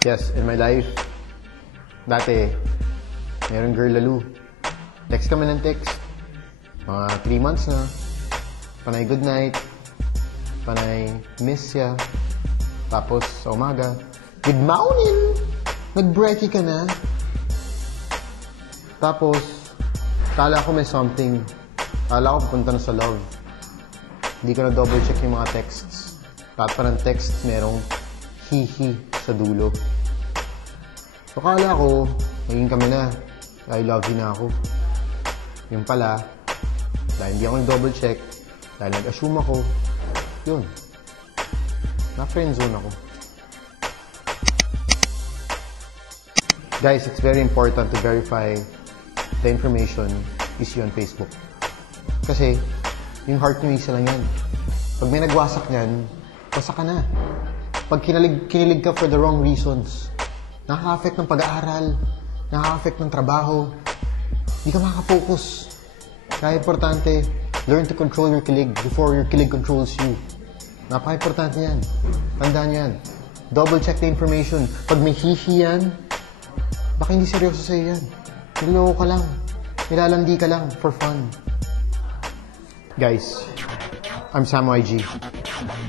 Yes, in my life, dati, mayroong girl lalo. Text kami ng text. Mga 3 months na. Panay good night. Panay miss ya. Tapos, sa umaga, good morning! Nag-breaky ka na. Tapos, kala ko may something. Kala ko pupunta na sa love. Hindi ko na double check yung mga texts. Lahat pa ng texts, merong hihi sa dulo. So, kala ko, naging kami na. I love you na ako. Yung pala, dahil hindi ako nag-double check, dahil nag-assume ako, yun. Na-friendzone ako. Guys, it's very important to verify the information you see on Facebook. Kasi, yung heart nyo isa lang yan. Pag may nagwasak yan, wasak ka na. Pag kinilig ka for the wrong reasons, nakaka-affect ng pag-aaral, nakaka-affect ng trabaho, hindi ka makaka-focus. Kaya importante, learn to control your kilig before your kilig controls you. Napaka-importante yan. Tandaan nyo yan. Double check the information. Pag may hihi yan, baka hindi seryoso sa'yo yan. Niloko ka lang. Nilalandi ka lang for fun. Guys, I'm Sam YG.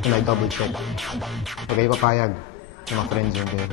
And I double check. Huwag kayo papayag na ma-friendzone kayo.